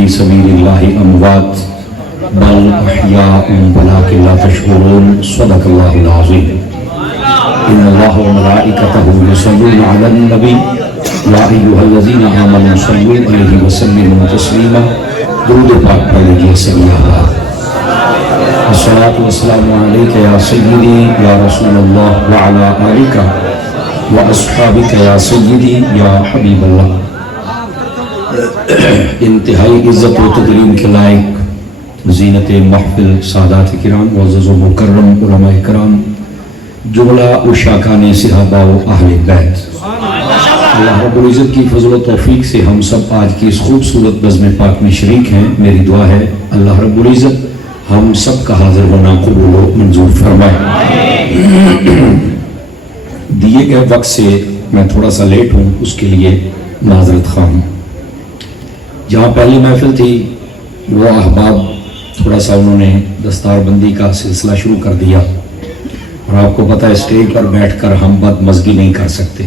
فی سبیل اللہ اموات بل احیاء ولکن لا تشعرون صدق اللہ العظیم ان اللہ وملائکتہ یصلون علی النبی یا ایھا الذین آمنوا صلوا علیہ وسلموا تسلیما درود پاک پڑھ لیجیے سبھی احباب الصلاۃ والسلام علیک یا سیدی یا رسول اللہ وعلی آلک واصحابک یا سیدی یا حبیب اللہ۔ انتہائی عزت و تکریم کے لائق زینت محفل سادات کرام معزز و مکرم علماء کرام جملہ اشاکان صحابہ و اہل بیت، اللہ رب العزت کی فضل و توفیق سے ہم سب آج کی اس خوبصورت بزم پاک میں شریک ہیں۔ میری دعا ہے اللہ رب العزت ہم سب کا حاضر ہونا قبول و منظور فرمائے۔ دیے گئے وقت سے میں تھوڑا سا لیٹ ہوں، اس کے لیے معذرت خواہ ہوں۔ جہاں پہلی محفل تھی وہ احباب تھوڑا سا انہوں نے دستار بندی کا سلسلہ شروع کر دیا، اور آپ کو پتہ ہے اسٹیج پر بیٹھ کر ہم بد مزگی نہیں کر سکتے،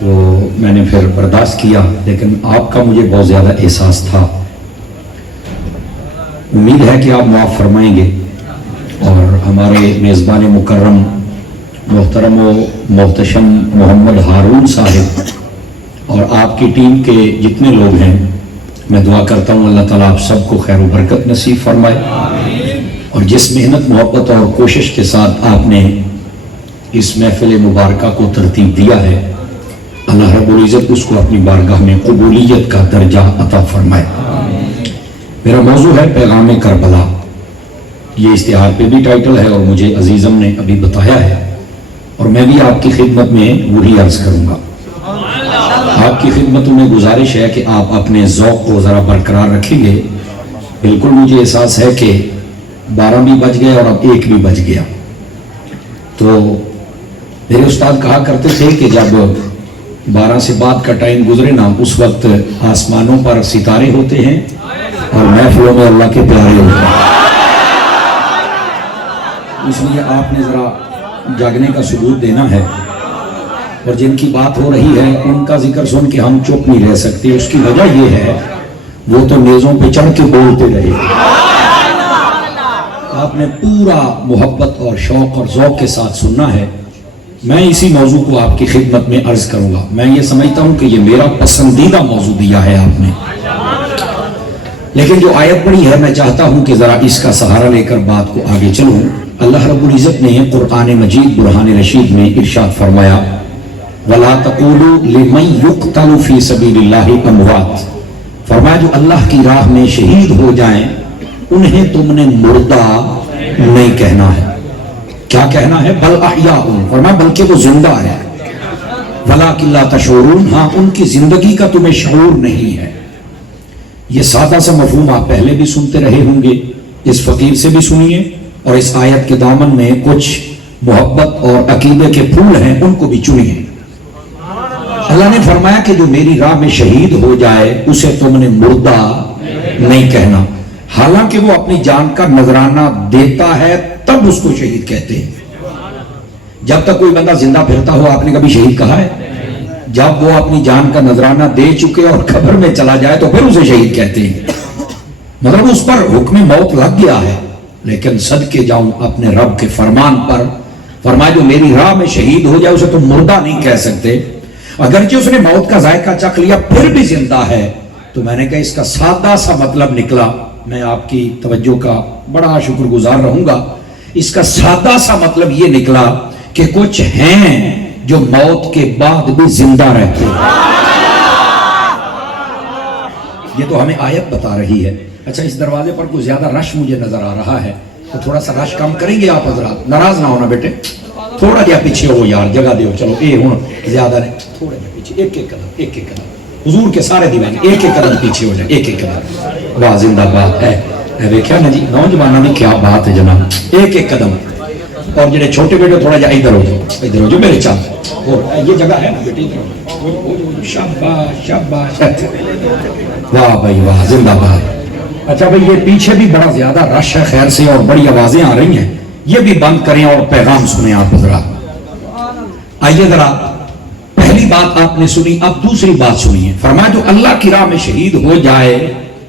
تو میں نے پھر برداشت کیا، لیکن آپ کا مجھے بہت زیادہ احساس تھا۔ امید ہے کہ آپ معاف فرمائیں گے، اور ہمارے میزبان مکرم محترم و محتشم محمد ہارون صاحب اور آپ کی ٹیم کے جتنے لوگ ہیں، میں دعا کرتا ہوں اللہ تعالیٰ آپ سب کو خیر و برکت نصیب فرمائے، اور جس محنت محبت اور کوشش کے ساتھ آپ نے اس محفل مبارکہ کو ترتیب دیا ہے، اللہ رب العزت اس کو اپنی بارگاہ میں قبولیت کا درجہ عطا فرمائے۔ میرا موضوع ہے پیغام کربلا، یہ اشتہار پہ بھی ٹائٹل ہے، اور مجھے عزیزم نے ابھی بتایا ہے، اور میں بھی آپ کی خدمت میں وہی عرض کروں گا۔ آپ کی خدمتوں میں گزارش ہے کہ آپ اپنے ذوق کو ذرا برقرار رکھیں گے۔ بالکل مجھے احساس ہے کہ 12 بھی بج گئے اور اب 1 بھی بج گیا، تو میرے استاد کہا کرتے تھے کہ جب 12 سے بعد کا ٹائم گزرے نا، اس وقت آسمانوں پر ستارے ہوتے ہیں اور محفلوں میں اللہ کے پیارے ہوتے ہیں، اس لیے آپ نے ذرا جاگنے کا ثبوت دینا ہے، اور جن کی بات ہو رہی ہے ان کا ذکر سن کے ہم چپ نہیں رہ سکتے۔ اس کی وجہ یہ ہے وہ تو نیزوں پہ چڑھ کے بولتے رہے، آپ نے پورا محبت اور شوق اور ذوق کے ساتھ سننا ہے۔ میں اسی موضوع کو آپ کی خدمت میں عرض کروں گا۔ میں یہ سمجھتا ہوں کہ یہ میرا پسندیدہ موضوع دیا ہے آپ نے، لیکن جو آیت پڑھی ہے میں چاہتا ہوں کہ ذرا اس کا سہارا لے کر بات کو آگے چلوں۔ اللہ رب العزت نے قرآن مجید برہان رشید میں ارشاد فرمایا وَلَا تَقُولُوا لِمَنْ يُقْتَلُ فِي سَبِيلِ اللَّهِ أَمْوَاتٍ، فرمایا جو اللہ کی راہ میں شہید ہو جائیں انہیں تم نے مردہ نہیں کہنا ہے۔ کیا کہنا ہے؟ بل احیاء، فرمایا بلکہ وہ زندہ ہے، وَلَكِنْ لَا تَشْعُرُونَ، ہاں ان کی زندگی کا تمہیں شعور نہیں ہے۔ یہ سادہ سا مفہوم آپ پہلے بھی سنتے رہے ہوں گے، اس فقیر سے بھی سنیے، اور اس آیت کے دامن میں کچھ محبت اور عقیدے کے پھول ہیں ان کو بھی چنیے۔ اللہ نے فرمایا کہ جو میری راہ میں شہید ہو جائے اسے تم نے مردہ نہیں کہنا، حالانکہ وہ اپنی جان کا نذرانہ دیتا ہے تب اس کو شہید کہتے ہیں۔ جب تک کوئی بندہ زندہ پھرتا ہو آپ نے کبھی شہید کہا ہے؟ جب وہ اپنی جان کا نذرانہ دے چکے اور قبر میں چلا جائے تو پھر اسے شہید کہتے ہیں، مطلب اس پر حکم موت لگ گیا ہے۔ لیکن صدقے جاؤں اپنے رب کے فرمان پر، فرمایا جو میری راہ میں شہید ہو جائے اسے تم مردہ نہیں کہہ سکتے، اگرچہ اس نے موت کا ذائقہ چکھ لیا پھر بھی زندہ ہے۔ تو میں نے کہا اس کا سادہ سا مطلب نکلا، میں آپ کی توجہ کا بڑا شکر گزار رہوں گا، اس کا سادہ سا مطلب یہ نکلا کہ کچھ ہیں جو موت کے بعد بھی زندہ رہتے ہیں۔ یہ تو ہمیں آیت بتا رہی ہے۔ اچھا اس دروازے پر کوئی زیادہ رش مجھے نظر آ رہا ہے، تو تھوڑا سا رش کم کریں گے آپ حضرات؟ ناراض نہ ہونا بیٹے، تھوڑا جہا پیچھے ہو یار، جگہ دیو، چلو اے ہوں زیادہ نہیں، تھوڑا جہا پیچھے، ایک ایک قدم، ایک ایک قدم، حضور کے سارے دیوانے ایک ایک قدم پیچھے ہو جائے، ایک ایک قدم۔ واہ زندہ بات ہے، دیکھا نا جی نوجوانوں نے کیا بات ہے جناب، ایک ایک قدم۔ اور جڑے چھوٹے بیٹے تھوڑا جہا ادھر ہو جاؤ، ادھر ہو جاؤ میرے چاند، اور یہ جگہ ہے نا بیٹے ادھر، شاباش شاباش، واہ بھائی واہ زندہ بات۔ اچھا بھائی یہ پیچھے بھی بڑا زیادہ رش ہے خیر سے اور بڑی آوازیں آ رہی ہیں، یہ بھی بند کریں اور پیغام سنیں آپ حضرات۔ آئیے ذرا پہلی بات آپ نے سنی، اب دوسری بات سنیے۔ فرمایا جو اللہ کی راہ میں شہید ہو جائے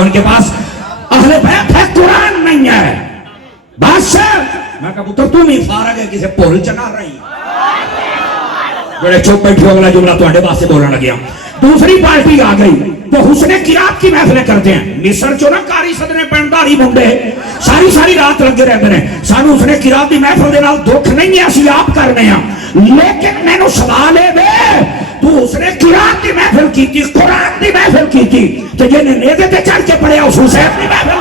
ان کے پاس اہل بیت ہے، قرآن نہیں ہے. بادشاہ میں کہا پتر تم ہی فارغ ہے کسے پول چنا رہی بڑے چپ بیٹھے اگلا جملہ تو اڈے واسطے بولنے لگیا. دوسری پارٹی آ گئی تو حسن قرات کی محفلیں کرتے ہیں. مصر چو نا کاری صدرے پینڈاری منڈے ساری رات لگے رہتے ہیں. سانو حسن قرات کی محفل دے نال دکھ نہیں ہے، اسی آپ کرنے ہیں. لیکن میں نے سوال ہے دے تو حسن قرات کی محفل کی تھی، قرآن کی محفل کی تھی، تو جنہیں نیزے تے چڑھ کے پڑے اس حسین کی محفل.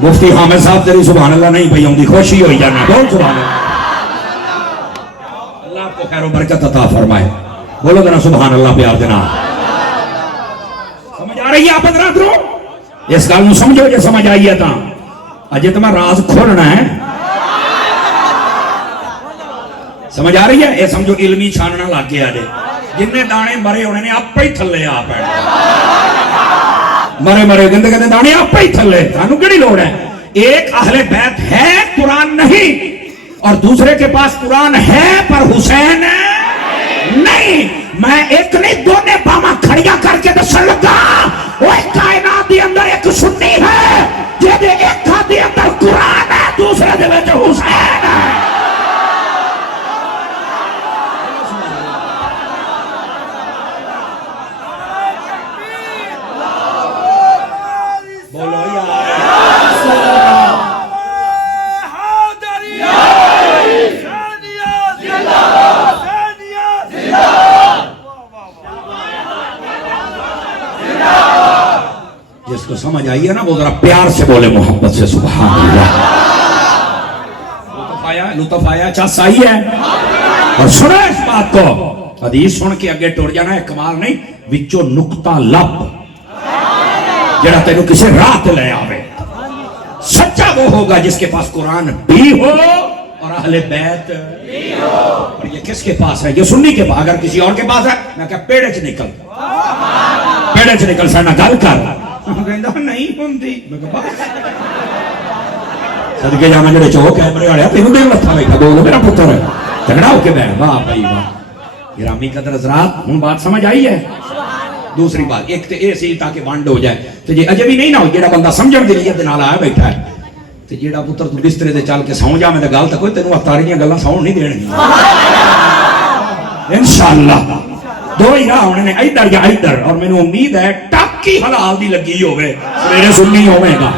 مفتی حامد صاحب تیری سبحان اللہ نہیں پئی ہوندی، خوشی ہوئی جانا. بول سبحان اللہ. اللہ آپ کو خیر و برکت عطا فرمائے. بولو ذرا سبحان اللہ پیار دینا. سمجھ آ رہی ہے آپ حضرات رو؟ اس گل نو سمجھو جے سمجھ آئی ہے تا اجے تمہیں راز کھولنا ہے. سمجھ آ رہی ہے؟ یہ سمجھو علمی چھاننا لگ گیا جے. جن دانے مرے ہونے نے آپ ہی تھلے آ پڑ مرے گندے گندے دانے آپ ہی تھلے. سانو کیڑی لوڑ ہے؟ ایک اہل بیت ہے قرآن نہیں، اور دوسرے کے پاس قرآن ہے پر حسین نہیں. میں ایک نہیں دونے باما کھڑیا کر کے دسن لگا وہ کائنات دی اندر ایک سنی ہے جے ایک دی اندر قرآن ہے، دوسرے دے وچ حسین ہے. جس کو سمجھ آئی ہے نا وہ ذرا پیار سے بولے محبت سے سبحان اللہ. لطف آیا چس آئی ہے. اور سنو اس بات کو، حدیث سن کے اگے ٹر جانا ہے. کمال نہیں وچوں نقطہ لب جڑا تینو کسی راہ تے لے آوے. سچا وہ ہوگا جس کے پاس قرآن بھی ہو اور اہل بیت بھی ہو. اور یہ کس کے پاس ہے؟ یہ سنی کے پاس. اگر کسی اور کے پاس ہے میں کہا پیڑے چ نکل، پیڑے چ نکل سارا گل کر. نہیں ہوندی. صدقے جانا جڑے چوک کیمرے والے تینوں دے لتھا بیٹھا بول میرا پتر ہے جھگڑا ہو کے بیٹھ. واہ بھائی واہ. گرامی قدر حضرات ہن بات سمجھ آئی ہے؟ دوسری بات ایک تے اے سی تاکہ ونڈ ہو جائے تو جی اجے بھی نہیں نہ ہو جڑا بندہ سمجھن دی نیت نال آیا بیٹھا ہے تے جڑا پتر تو بسترے تے چل کے سو جا میں تے گل تے کوئی تینوں افطاری گلاں سون نہیں دینی انشاءاللہ. دو ہی راہ ہونے نے ادھر یا ادھر. اور میں نے امید ہے ٹاکی حلال دی لگی ہوئے سویرے سنی ہوئے گا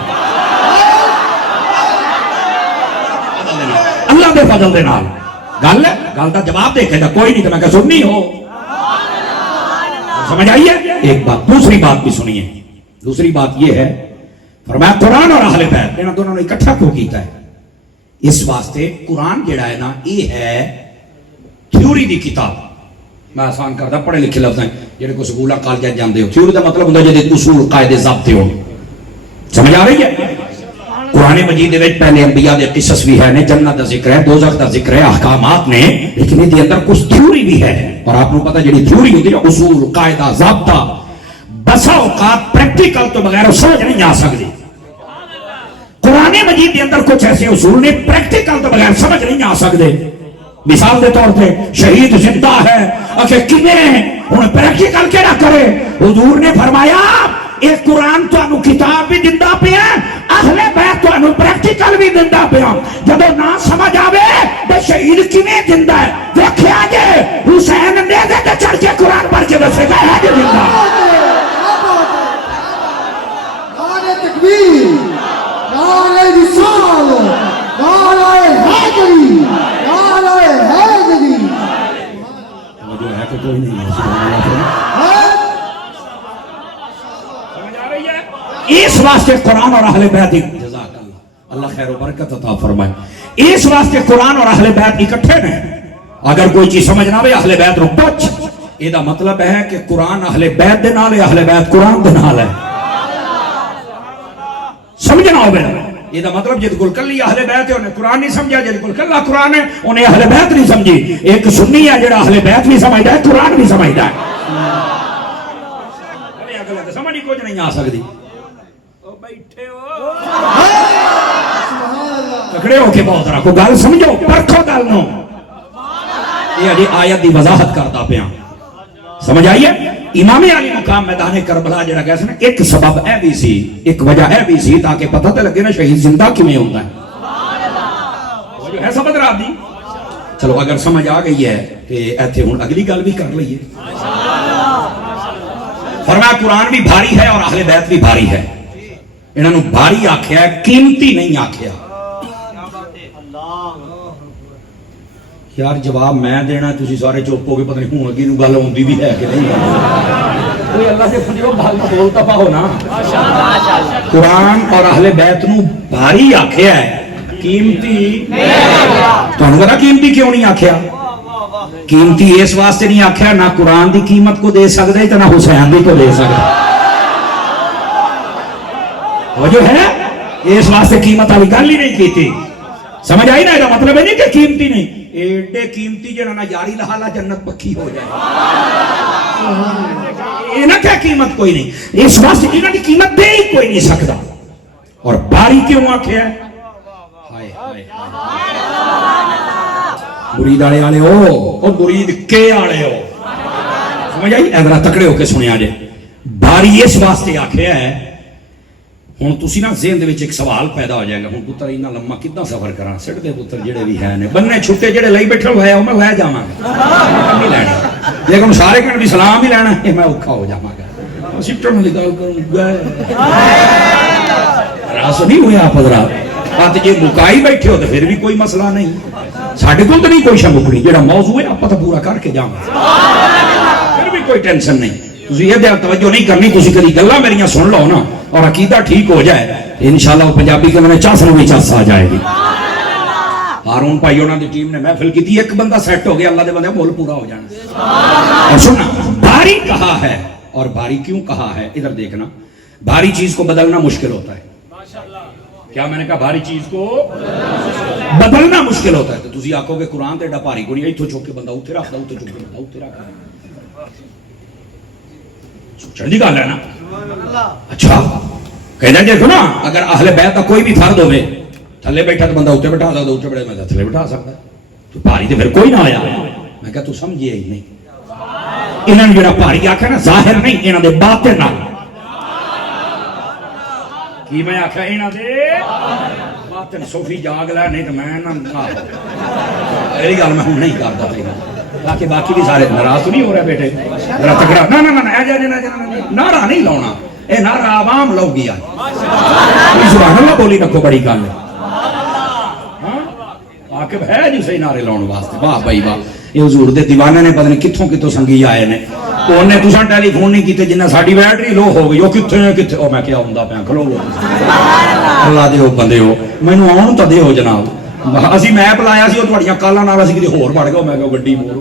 اللہ دے فضل دے نال. گل دا جواب دیکھے گا کوئی نہیں تو میں کہ سنی ہو. سمجھ آئی ہے؟ ایک بات. دوسری بات بھی سنیے. دوسری بات یہ ہے فرمایا قرآن اور اہل بیت انہاں دونوں نے اکٹھا کیوں کیتا ہے؟ اس واسطے قرآن جڑا ہے نا یہ ہے تھیوری دی کتاب. میں آسان کرتا پڑھے لکھے لفظ ہیں جڑے کو سکولہ کالجہ جاندے ہو. تھیوری دا مطلب ہوتا ہے جدے اصول قاعدے ضابطے ہو. سمجھ آ رہی ہے؟ قرآن مجید دے وچ پہلے انبیاء دے قصص بھی ہے نے، جنت دا ذکر ہے، دوزخ دا ذکر ہے، احکامات نے، لیکن اس دے اندر کچھ تھیوری بھی ہے. اور آپ کو پتہ جڑی تھیوری ہوتی ہے اصول قاعدہ ضابطہ بسا اوقات پریکٹیکل تو بغیر سمجھ نہیں آ سکتی. قرآن مجید دے اندر کچھ ایسے اصول نے پریکٹیکل تو بغیر سمجھ نہیں آ سکتے. مثال دے طور پہ شہید زندہ ہے اکھے کنے انہیں پریکٹیکل کیا نہ کرے. حضور نے فرمایا ایک قرآن تو انہوں کتاب بھی دندہ پہ ہے، اہل بیت تو انہوں پریکٹیکل بھی دندہ پہ ہے. جب نہ سمجھ آوے بے شہید کنے دندہ ہے دیکھے آجے حسین نیزے تے چڑھ کے قرآن پڑھ کے دسے گا ہے جو دندہ. نعرہ تکبیر، نعرہ رسال، نعرہ حیدری، نعرہ حیدری. جو ہے کہ کوئی نہیں ہے. اس واسطے قرآن اور اہل بیت جزاک اللہ اللہ خیر و برکت عطا فرمائے. اس واسطے قرآن اور اہل بیت اکٹھے نے. اگر کوئی چیز سمجھ نہ آوے اہل بیت رو پوچھ. یہ دا مطلب ہے کہ قرآن اہل بیت دے نال ہے، اہل بیت قرآن دے نال ہے. سمجھنا ہوگا. یہ دا مطلب جد کل کلی اہل بیت ہے انہیں قرآن نہیں سمجھا، جد کل کلا قرآن ہے انہیں اہل بیت نہیں سمجھی. ایک سنی ہے جڑا اہل بیت بھی سمجھتا ہے قرآن بھی سمجھتا ہے. سمجھ ہی کچھ نہیں آ سکتی. تکڑے ہو کے بہت رکھو گل سمجھو پرکھو گل نو یہ ابھی آیت دی وضاحت کرتا پیا سمجھ آئیے امام علی مقام میدان کربلا جڑا کہہ سنا ایک سبب اے بھی سی ایک وجہ اے بھی سی تاکہ پتہ تے لگے نا شہید زندہ کیویں ہوتا ہے وہ جو ہے سبب رات دی چلو اگر سمجھ آ گئی ہے کہ ایتھے ہن اگلی گل بھی کر لئیے فرمایا قرآن بھی بھاری ہے اور اہل بیت بھی بھاری ہے انہاں نو بھاری آکھیا ہے قیمتی نہیں آکھیا یار جواب میں دینا تسی سارے چپ ہو کے پتہ نہیں ہوں اگے نو گل ہوندی بھی ہے کہ نہیں کوئی اللہ سے پوچھو گل بولتا پاؤ نا قرآن اور اہل بیت نو بھاری آکھیا ہے قیمتی تانوں پتہ قیمتی کیوں نہیں آکھیا قیمتی اس واسطے نہیں آکھیا نہ قرآن دی قیمت کو دے سکدا ہے تے نہ حسین دی کو دے سکدا وہ جو ہے اس واسطے قیمت والی گل ہی نہیں کیتی سمجھ آئی نا اس کا مطلب ہے نہیں کہ قیمتی نہیں ایڈے قیمتی جڑا نہ یاری لہالا جنت پکی ہو جائے یہ نہ کیا قیمت کوئی نہیں اس واسطے انہاں دی قیمت دے ہی کوئی نہیں سکتا اور باری کیوں آکھیا ہے ہائے ہائے مرید آلے آلے ہو مرید کے آلے ہو سمجھ آئی ادھر تکڑے ہو کے سنیا جے باری اس واسطے آکھیا ہے ہوں تسی نا ذہن دے وچ ایک سوال پیدا ہو جائے گا ہوں پتر اتنا لمبا کتنا سفر کراں سٹ دے پتر جڑے بھی ہیں نے بننے چھٹے جڑے لئی بیٹھے ہوئے ہیں میں لے جاواں گا نہیں لینا لیکن سارے کہن بھی سلام ہی لینا ہے میں اوکھا ہو جاواں گا سٹن والی گل کروں گا راس نہیں ہویا آپ حضرات بات جے مکائی بیٹھے ہو تو پھر بھی کوئی مسئلہ نہیں ساڈے کول تو نہیں کوئی شے مکڑی جڑا موضوع ہے آپ تو پورا کر کے جاواں پھر بھی کوئی ٹینشن نہیں تسی یہ توجہ نہیں کرنی تسی کدی گلاں میریاں سن لو نا اور عقیدہ ٹھیک ہو جائے انشاءاللہ وہ پنجابی کے میں چاس میں چاس آ جائے گی ہارون بھائی انہوں نے ٹیم نے محفل کی تھی ایک بندہ سیٹ ہو گیا اللہ دے بندے مول پورا ہو جانا اور سننا بھاری کہا ہے اور بھاری کیوں کہا ہے ادھر دیکھنا بھاری چیز کو بدلنا مشکل ہوتا ہے کیا میں نے کہا بھاری چیز کو بدلنا مشکل ہوتا ہے تو تسی آکھو کہ قرآن تے ایڈا بھاری کو نہیں ایتھوں چوک کے بندہ اوتھے رکھ دا اوتھے چوک کے بندہ اوتھے رکھ دا چڑھی گل ہے نا اچھا کہنا دیکھو نا اگر اہل بیت کا کوئی بھی فرد ہوئے تھلے بیٹھا تو بندہ اوتے بٹھا سکتا اوتے بیٹھا میں تھلے بٹھا سکتا تو بھاری تو پھر کوئی نہ آیا میں کہا تو سمجھے ہی نہیں انہوں نے جڑا بھاری آکھا نا ظاہر نہیں انہوں نے باطن نہ کی میں آکھا انہوں نے باطن صوفی جاگ لیا نہیں تو میں نہ میری گل میں ہوں نہیں کرتا تاکہ باقی بھی سارے ناراض تو نہیں ہو رہے بیٹے ذرا تکڑا نہ نعرہ نہیں لاؤنا اے نعرہ عوام لو گیا سبحان اللہ بولی رکھو بڑی گل واقف ہے جی صحیح نعرے لاؤن واسطے واہ بھائی واہ یہ حضور دے دیوانے نے پتہ نہیں کتھوں کتھوں سنگی آئے نے انہیں تساں ٹیلی فون نہیں کیتے جنہیں ساڈی بیٹری لو ہو گئی وہ کتھے ہیں کتھے او میں کیا ہوندا پیا کھلو اللہ دے بندے ہو مینوں آن تے دیو جناب اسی میپ لایا سی وہ تھوڑیاں کالاں نال اسی کتے ہور بڑھ گئے میں کہ گڈی مور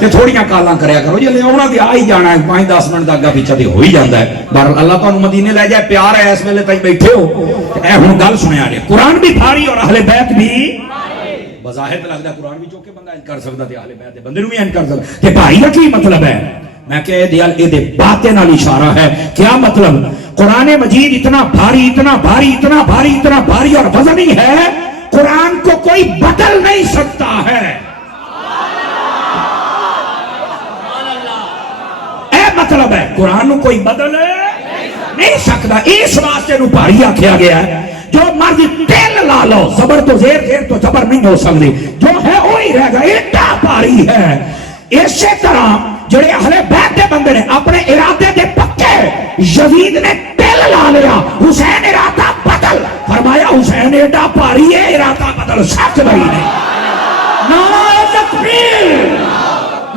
تے تھوڑیاں کالاں کریا کرو جے لیاونا تے آ ہی جانا ہے 5-10 منٹ دا اگا پیچھے تے ہو ہی جاندا ہے بہرحال اللہ تانوں مدینے لے جائے پیار ہے اس ویلے تائیں بیٹھے ہو اے ہن گل سنیا جے قرآن بھی بھاری اور اہل بیت بھی بظاہر لگدا ہے قرآن بھی جو کہ بندہ ان کر سکدا تے اہل بیت دے بندے نوں بھی ان کر سکدا تے بھاری دا کی مطلب ہے میں کہ دیال اے دے باطن نال اشارہ ہے کیا مطلب قرآن مجید اتنا بھاری اتنا بھاری اتنا بھاری اتنا بھاری اور وزنی ہے قرآن کو کوئی بدل نہیں سکتا ہے اے مطلب ہے قرآن کو کوئی بدل نہیں سکتا اس واسطے نو بھاری آکھیا گیا ہے جو مرضی تیل لا لو زبر تو زیر زیر تو زبر نہیں ہو سکتی جو ہے وہی رہ گا اتنا بھاری ہے اسی طرح جڑے اہل بیت دے بندے نے اپنے ارادے دے پکے یزید نے تیل لا لیا حسین ارادہ بدل فرمایا حسین ایڈا بھاری ہے ارادہ بدل سکتا ہی نہیں نعرہ تکبیر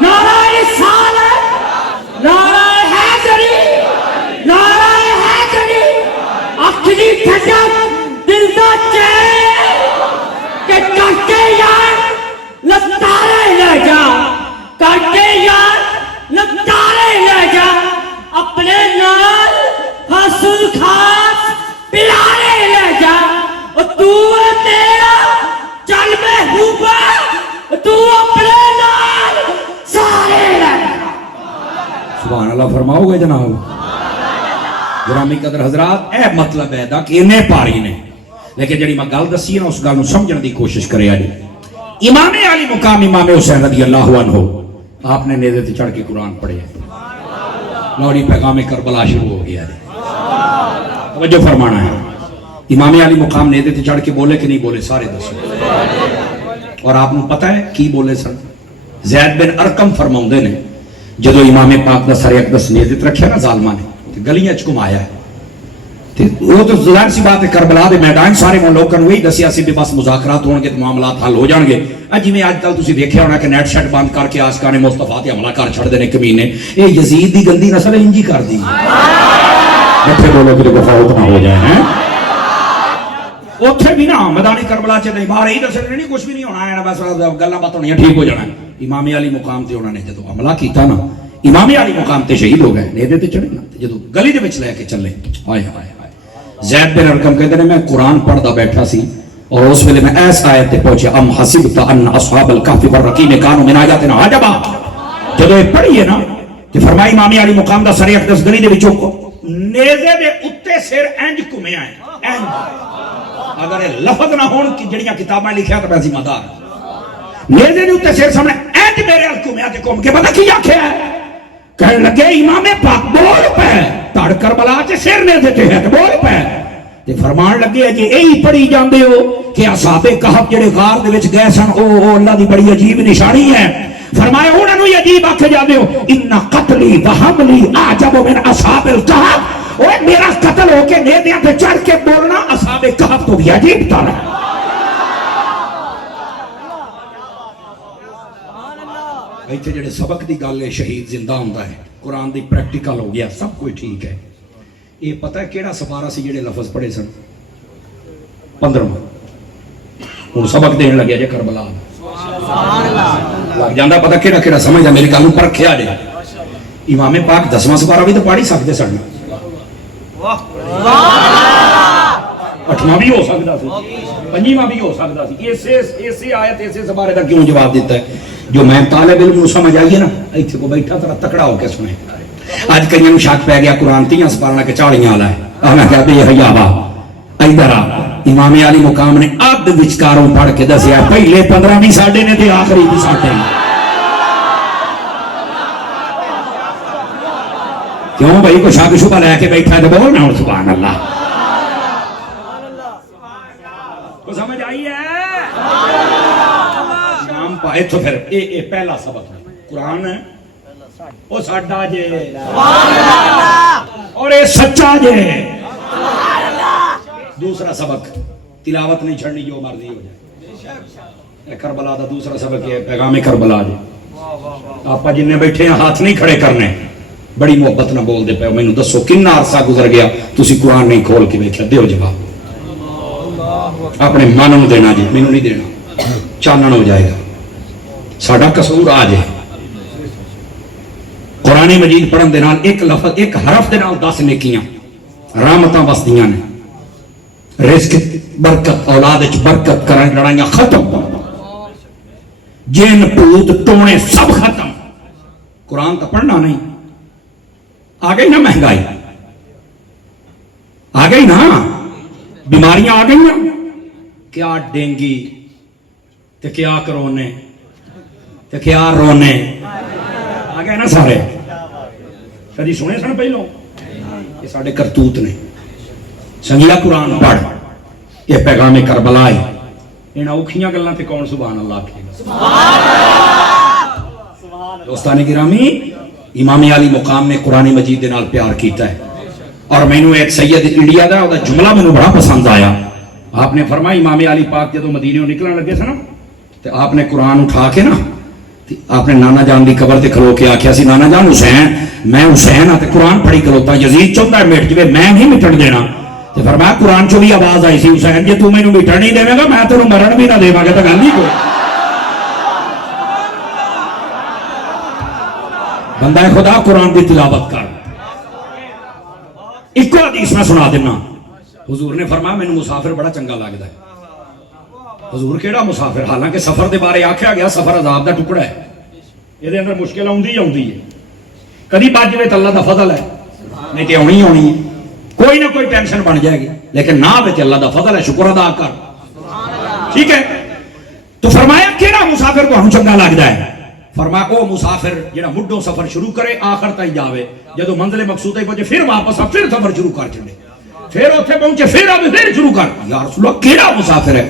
نعرہ رسالت نعرہ حیدری نعرہ حیدری اکھلی ٹھنڈک دل دا چین کہ کرتے یار لتارے لے جا کرتے یار لتارے لے جا اپنے نال حسن خاص پلارے لے جا تو تیرا چل محبوبہ تو اپنے نال سارے لے جا سبحان اللہ فرماؤ گے جناب گرامی قدر حضرات اے مطلب ہے دا کہ انہیں پاری نے لیکن جڑی میں گل دسی نا اس گل نو سمجھن دی کوشش کریا جی. امام علی مقام امام حسین رضی اللہ عنہ آپ نے نیزے تے چڑھ کے قرآن پڑھے. لوڑی پیغام کربلا شروع ہو گیا جی. توجہ فرمانا ہے. امام علی مقام نیزے تے چڑھ کے بولے کہ نہیں بولے سارے دسو. اور آپ نے پتہ ہے کی بولے سن؟ زید بن ارقم فرماؤندے نے جدو امام پاک دا سر اقدس نیزے تے رکھیا نا ظالماں نے گلیاں چ گھمایا ہے تے وہ تو ظاہر سی بات ہے کربلا دے میدان سارے لوکاں نوں وہی دسیا سی بھی بس مذاکرات ہون گے تے معاملات حل ہو جان گے. جویں اج کل تسی دیکھیا ہونا کہ نیٹ شیٹ بند کر کے عاشقان مصطفیٰ تے حملہ کر چھڑ نے کمینے. اے یزید دی گندی نسل انجی کر دی. اٹھے بولو کہ بغاوت نہ ہو جائے ہیں. اوتھے بھی نا میدان کربلا چ نہیں باہر ہی دسے نہیں کچھ بھی نہیں ہونا ہے نا بس گلاں باتاں ہونیاں ٹھیک ہو جانا. امام علی مقام تے انہوں نے جدو حملہ کیتا نا امام علی مقام تے شہید ہو گئے نیزے تے چڑھے نا جدو گلی دے وچ لے کے چلے ہائے ہائے زید بن ارقم کہتے ہیں میں قرآن پڑھدا بیٹھا سی اور اس ویلے میں ایس آیت تے پہنچے ام حسبت ان اصحاب الکہف والرقیم کانوا من آیاتنا عجبا. جدو یہ پڑھی ہے نا کہ فرمائی امام علی مقام دا سر اقدس گلی دے وچوں نیزے دے اوتے سر انج گھمیا ہے انج. اگر یہ لفظ نہ ہون کہ جڑیاں کتاباں لکھیا تے میں ذمہ دار. نیزے دے اوتے سر سامنے انج میرے ال گھمیا تے گھم کے پتہ کی آکھیا ہے کہنے لگے امام پاک بول پہ تڑ کربلا چ سر نے دیتے ہیں بول پہ تے فرمان لگے جی یہی پڑھی جاندے ہو کہ اصحاب کہف جڑے غار دے وچ گئے سن او اللہ دی بڑی عجیب نشانی ہے. فرمایا انہاں نوں عجیب آکھے جاندے ہو ان قتلی وحملی اعجب من اصحاب الکہف. اوے میرا قتل ہو کے نیزیاں تے چڑھ کے بولنا اصحاب کہف تو بھی عجیب تھا. ایتھے جڑے سبق دی گل ہے شہید زندہ ہوندا ہے قرآن دی پریکٹیکل ہو گیا سب کچھ ٹھیک ہے. یہ پتہ ہے کیڑا سپارہ سی جڑے لفظ پڑھے سن 15واں ہن سبق دین لگیا جے کربلا سبحان اللہ لگ جاندا پتہ کیڑا کیڑا سمجھدا میری گل نوں پرکھیا جے. امام پاک 10واں سپارہ بھی تو پڑھ ہی سکدے سن. واہ واہ 8واں بھی ہو سکدا سی 5واں بھی ہو سکدا سی. ایسے آیت ایسے سپارے دا کیوں جواب دیتا ہے جو میں طالب علم نو سمجھ آئیے نا ایتھے کو بیٹھا ترا تکڑا ہو کے سنے. اج کئیاں نوں شک پہ گیا قرآن 30 سپارہ کے 40 والا ہے. میں کہا بے حیا وا ادھر آ. امام علی مقام نے اد وچکاروں پڑھ کے دسیا پہلے 15 بھی ساڈے نے تے آخری بھی ساڈے نے. کیوں بھائی کو شک شبہ لے کے بیٹھا ہے تو بول نا سبحان اللہ. کو سمجھ آئی ہے تو پھر اے پہلا سبق ہے قرآن او ساڈا جے اور اے سچا جے. دوسرا سبق تلاوت نہیں چھڑنی جو مرضی ہو جائے. کربلا دا دوسرا سبق ہے پیغام کربلا جے. آپ جن بیٹھے ہیں ہاتھ نہیں کھڑے کرنے بڑی محبت نہ بول دے پے مینوں دسو کنا عرصہ گزر گیا تسی قرآن نہیں کھول کے ویکھیا دیو جواب اپنے من نوں دینا جی مینوں نہیں دینا چانن ہو جائے گا. ساڈا قصور آ جائے قرآن مجید پڑھن دے نال ایک لفظ ایک حرف دے نال 10 نیکیاں رحمتاں وسدیاں نے. رزق برکت اولاد وچ برکت کرن لڑائیاں ختم جن پوت ٹونے سب ختم. قرآن تو پڑھنا نہیں آ گئی نا مہنگائی آ گئی نا بیماریاں آ گئی نا کیا ڈینگی تے کیا کرونے تے کیا رونے آ گئے نا سارے. کدی سنے سن پہلو یہ سارے کرتوت نے. سنگیا قرآن پڑھ یہ پیغام کربلا ہے. ان اوکھیاں گلاں تے کون سبحان اللہ آکھے گا. دوستان گرامی امام علی مقام نے قرآن مجید دے نال پیار کیتا ہے. اور مینوں ایک سید انڈیا دا او دا جملہ مینوں بڑا پسند آیا. آپ نے فرمایا امام علی پاک جدوں مدینے نکلن لگے سن تے آپ نے قرآن اٹھا کے نا آپ نے نانا جان دی قبر تے کھلو کے آکھیا سی نانا جان حسین میں حسین ہاں تے قرآن پڑھی کھلوتا یزید چاہندا ہے مٹ جوے میں نہیں مٹن دینا. تے فرمایا قرآن چوں بھی آواز آئی سی حسین جے تو مینوں مٹن نہیں دے گا میں تینوں مرن بھی نہ دیواں گا تے گل ہی کوئی. بندہ خدا قرآن دی تلاوت کر. ایک حدیث میں سنا دینا. حضور نے فرمایا مینوں مسافر بڑا چنگا لگدا ہے. حضور کیڑا مسافر؟ حالانکہ سفر دے بارے آکھیا گیا سفر عذاب دا ٹکڑا ہے یہ دے اندر مشکل آؤندی ہے کدی بچ جوے تے اللہ دا فضل ہے نہیں تے آنی ہے. کوئی نہ کوئی ٹینشن بن جائے گی، لیکن نہ آوے تے اللہ دا فضل ہے، شکر ادا کر، ٹھیک ہے؟ تو فرمایا کیڑا مسافر تانوں چنگا لگدا ہے؟ فرمایا او مسافر جڑا مڈوں سفر شروع کرے آخر تک جاوے، جدو منزل مقصود تے پہنچے پھر واپس آ، پھر سفر شروع کر چھڑے، پھر اوتھے پہنچے پھر آوے پھر شروع کر۔ یا رسول اللہ کیڑا مسافر ہے؟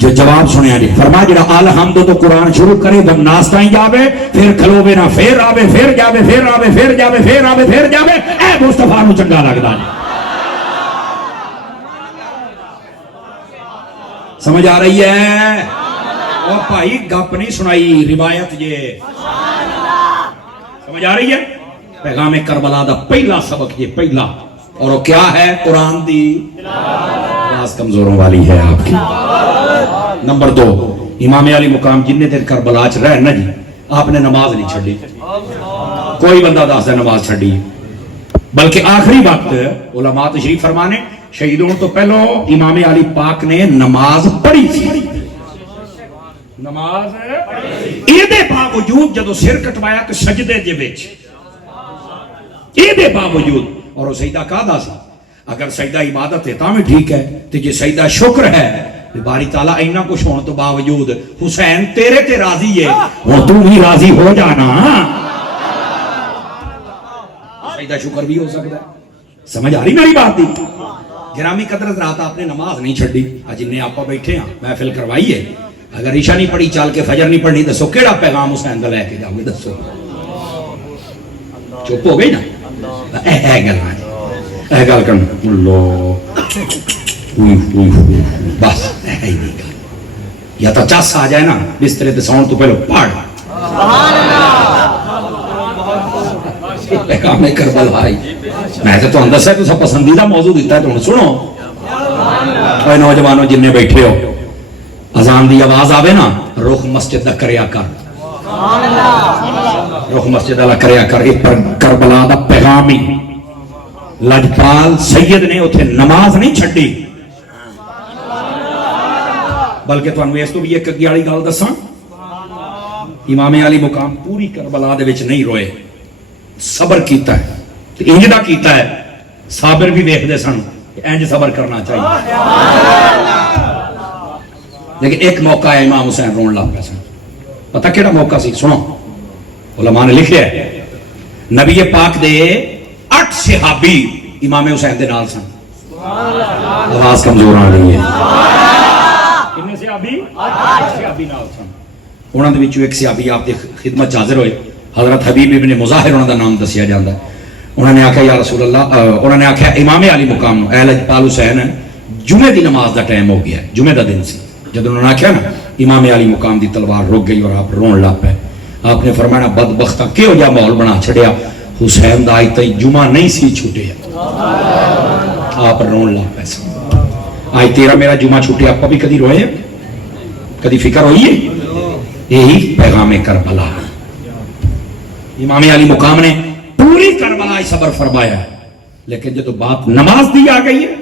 جو جواب سنیا جی، فرمایا جڑا الحمد تو قرآن شروع کرے جب ناس تائیں جاوے، پھر کھلوے نہ پھر آوے پھر جاوے پھر آوے پھر جاوے پھر آوے پھر جاوے، اے مصطفیٰ نو چنگا لگدا جی۔ سمجھ آ رہی ہے؟ اور بھائی گپ نہیں سنائی، روایت یہ سمجھ آ رہی ہے؟ پیغام کربلا دا پہلا سبق یہ پہلا، اور وہ کیا ہے؟ قرآن دی آواز کمزوروں والی ہے آپ کی۔ نمبر 2، امام علی مقام جننے دیر کربلا چ رہے نا جی، آپ نے نماز نہیں چھڑی، کوئی بندہ دس دے نماز چھڑی، بلکہ آخری وقت علماء تشریف فرمانے شہیدوں تو پہلو امام علی پاک نے نماز پڑھی تھی، نماز اے دے باوجود جدو سر کٹوایا کہ سجدے دے وچ، اے دے باوجود، اور وہ سجدہ کہدا سی اگر سجدہ عبادت ہے تاں بھی ٹھیک ہے، تے جے سجدہ شکر ہے، باری تعالیٰ اینا کچھ ہونے تو باوجود حسین تیرے تے راضی ہے، وہ تو بھی راضی ہو جانا، سجدہ شکر بھی ہو سکتا ہے۔ سمجھ آ رہی میری بات دی؟ گرامی قدر حضرات، آپ نے نماز نہیں چھڑی، جنہیں آپ بیٹھے ہیں محفل کروائی ہے، اگر عشاء نہیں پڑھی چال کے فجر نہیں پڑھنی، دسو کیڑا پیغام حسین دا لے کے جاؤ گے؟ دسو، چپ ہو گئی نا؟ اے گل کرنا اللہ بس اے نہیں گل، یا تو چس آ جائے نا بسترے تے ساؤن تو پہلو پڑھ پیغام کربلا آئی۔ میں تو تمہیں دسیا تو سب پسندیدہ موضوع دیتا ہے، تم سنو اے نوجوانوں جننے بیٹھے ہو، اذان دی آواز آوے نا رخ مسجد دا کریا کر، رخ مسجد دا کریا کر، اس پر کربلا دا پیغامی لجپال سید نے اتھے نماز نہیں چھڑی، بلکہ تمہیں اس تو بھی ایک گیاڑی گال دساں، امام علی مقام پوری کربلا دے وچ نہیں روئے، صبر کیتا ہے، انجدہ کیتا ہے، صابر بھی دیکھ دے سن انج صبر کرنا چاہیے، لیکن ایک موقع ہے امام حسین رون لگ پہ سن، پتہ کیڑا موقع سی؟ سنو، علماء نے لکھے ہے نبی پاک دے 8 صحابی امام حسین دے نال سن، آواز کمزور آ رہی ہے، کتنے صحابی؟ 8 صحابی نال سن، انہاں دے وچوں ایک صحابی آپ دی خدمت حاضر ہوئے، حضرت حبیب ابن مظاہر انہاں دا نام دسیا جاندا ہے، انہوں نے آکھا یا رسول اللہ، انہوں نے آکھا امام علی مقام اے لجپال حسین جمعہ دی نماز دا ٹائم ہو گیا ہے، جمعہ دا دن سی، جب انہوں نے آکھا نا امام علی مقام دی تلوار رک گئی اور آپ رون لگ پے، آپ نے فرمایا بدبختہ کیوں جا ماحول بنا چھڑیا، حسین دا آج تک جمعہ نہیں سی چھوٹے، آپ رون لگ پے سن، آج تیرا میرا جمعہ چھوٹے، آپ بھی کدی روئے ہیں؟ کدی فکر ہوئی ہے؟ یہی پیغام کربلا، امام علی مقام نے پوری کربلا صبر فرمایا ہے، لیکن جب بات نماز دی آ گئی ہے،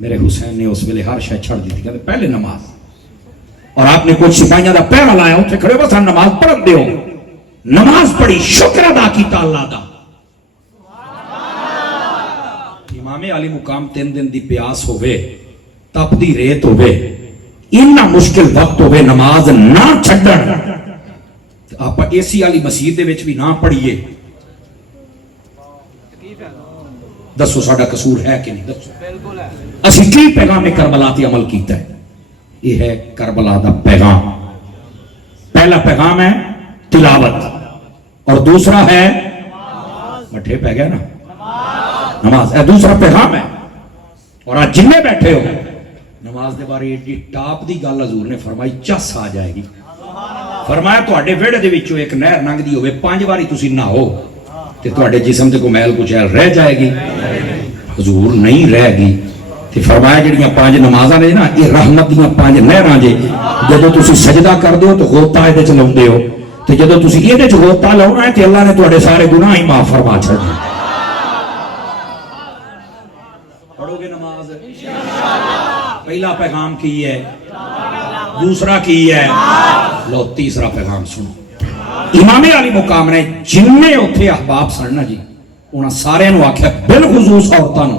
میرے حسین نے اس ویلے ہر شے چھڑ دی تھی، کہتے پہلے نماز، اور آپ نے کچھ سپاہیاں دا پہرا لایا، اتنے کھڑے بس ہم نماز پڑھ دے ہو، نماز پڑھی، شکر ادا کیتا اللہ دا۔ امام علی مقام 3 دن دی پیاس ہوئے، تپ دی ریت ہوئے، انہا مشکل وقت ہوئے، نماز نہ چھڑن، آپ ایسی علی مسیح دے وچ بھی نہ پڑھیے، دسو ساڑھا قصور ہے کہ نہیں؟ دسو اسی کی پیغام کربلا تے عمل کیتا ہے، یہ ہے کربلا دا پیغام۔ پہلا پیغام ہے تلاوت، اور دوسرا ہے مٹھے پہ گیا نا نماز، اے دوسرا پیغام ہے، اور آج جنہیں بیٹھے ہو نماز دے بارے ایڈی ٹاپ دی گل حضور نے فرمائی چس آ جائے گی، فرمایا تواڈے ویڑے دے وچوں ایک نہر لنگ دی ہوئے 5 باری تسی نہاؤ تے تواڈے جسم تے کوئی میل کچیل رہ جائے گی؟ حضور نہیں رہ گی، تے فرمایا جڑیاں 5 نمازاں نے نا یہ رحمت دیاں 5 نہراں جے، جدوں تسی سجدہ کر دو تو غوطہ اے دے چ لاوندے ہو، تے جدوں تسی اے دے چ غوطہ لاؤنا ہے تے اللہ نے تواڈے سارے گناہ ہی معاف فرما چھڈنے۔ پڑھو گے نماز؟ پہلا پیغام کی ہے، دوسرا کی ہے، لو تیسرا پیغام سنو۔ امام علی مقام نے جننے اتھے احباب سننا جی، انہاں سارے نو آکھیا بالخصوص عورتاں نو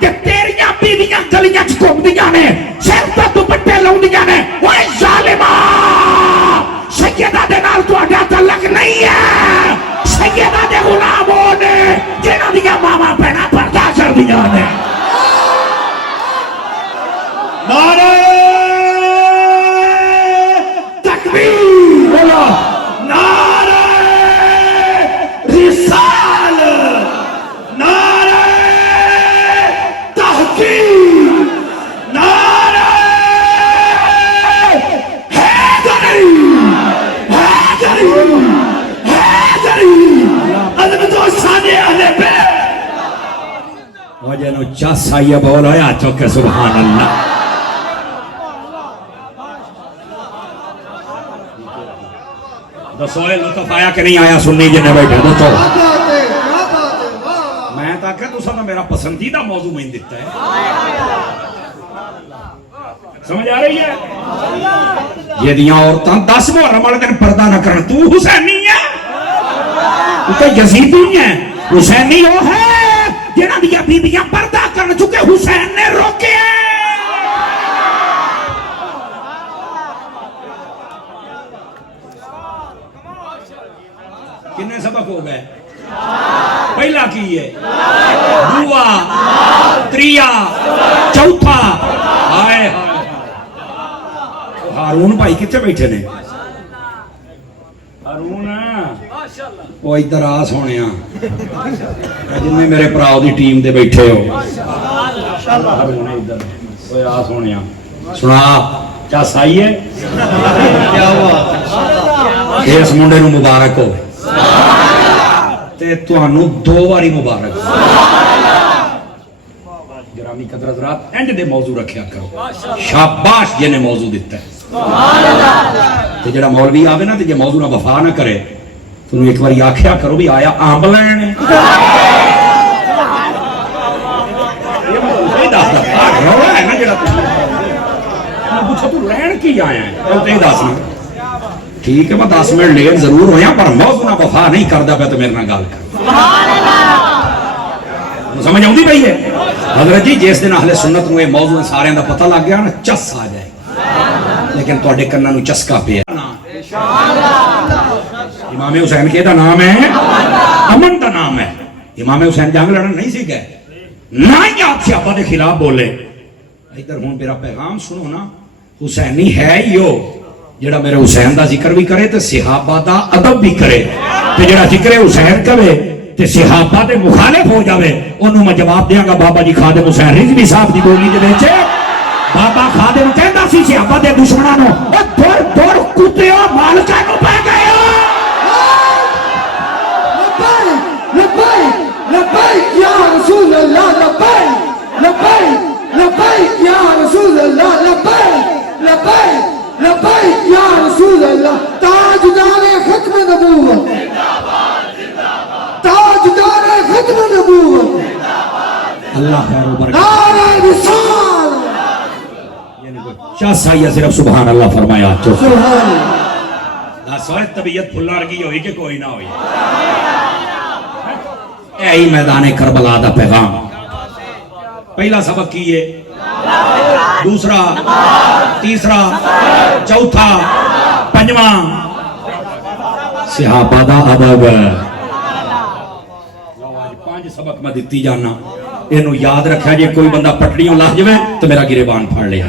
کہ تیریاں بیویاں گلیاں چ گھومدیاں نے سر تے دوپٹے لاؤندیاں نے اوے ظالما سیدہ دے نال تہاڈا تعلق نہیں ہے سیدہ دے غلام او نے جنہاں دیاں ماواں بہناں پردہ کردیاں نے نعرہ تکبیر بولو نعرہ رسالت نعرہ تحقیق نعرہ حیدری حیدری حیدری عظمت و شان اہل بیت وہ جنو چس آئی ہے بولو یا چوکے سبحان اللہ دسوئے لطف آیا کہ نہیں آیا سننی جنہیں بیٹھے دسو کیا بات ہے کیا بات ہے واہ میں تو کہ تو سب میرا پسندیدہ موضوع میں دیتا ہے سمجھ آ رہی ہے یہ دیاں عورتاں 10 محرم والے دن پردہ نہ کرن تو حسینی ہے تو کہ یزیدی ہے حسینی وہ ہے جنہاں دیاں بیبیاں پردہ کرن چکے حسین نے روکے ہیں کتنے سبق ہو گئے پہلا کی ہے دعا تریا چوتھا ہائے ہارون بھائی کتنے بیٹھے نے ہارون وہ ادھر آ سونے جن میں میرے پراؤ دی ٹیم دے بیٹھے ہو ہارون ادھر وہ آ سونے سنا کیا سائی ہے کیا ہوا اس منڈے نو مبارک ہو تے توانو 2 باری مبارک گرامی قدر حضرات اینڈ دے موضوع رکھیا کرو شاباش جنے موضوع دیتا ہے تے جڑا مولوی آوے نا تے جے موضوع نہ وفا نہ کرے تو ایک بار آکھیا کرو بھی آیا آمب لینے تو لین کی آیا ہے ٹھیک ہے میں 10 منٹ لیٹ ضرور ہویا پر موضوع نہ وفا نہیں کردا پہ تو میرے نال گل کر سمجھ آؤں دی بھائی ہے حضرت جی جس دن اہل سنت نو یہ موضوع سارے دا پتہ لگ گیا نا چس آ جائے لیکن تواڈے کناں نو چسکا پیا امام حسین کے دا نام ہے امن دا نام ہے امام حسین جنگ لڑن نہیں سی گئے نہ ہی آپ صحابہ دے خلاف بولے ادھر ہوں میرا پیغام سنو نا حسینی ہے یو جڑا میرے حسین دا ذکر بھی کرے تے صحابہ دا ادب بھی کرے تے جڑا ذکر حسین کرے تے صحابہ دے مخالف ہو جاوے انہوں میں جواب دیاں گا بابا جی خادم حسین رضوی صاحب دی بولی دے وچ بابا خادم کہندا سی صحابہ دے دشمناں نو او دور دور کتےو مالکاں نو پے گئے لبیک لبیک لبیک یا رسول اللہ لبیک لبیک لبیک یا رسول اللہ لبیک لبیک لبیک یا رسول اللہ تاجدار ختم نبوت تاجدار ختم نبوت اللہ خیر و برکت نعرہ رسالت چس آئی ہے صرف سبحان اللہ فرمایا سبحان سوائے طبیعت پھلا رگی ہوئی کہ کوئی نہ ہوئی اے ہی میدان کربلا دا پیغام پہلا سبق کیے دوسرا تیسرا چوتھا پنجواں صحابہ دا ادب 5 سبق میں دیتی جانا اینو یاد رکھا جے کوئی بندہ پٹڑیوں لا جوے تو میرا گریبان پھاڑ لیا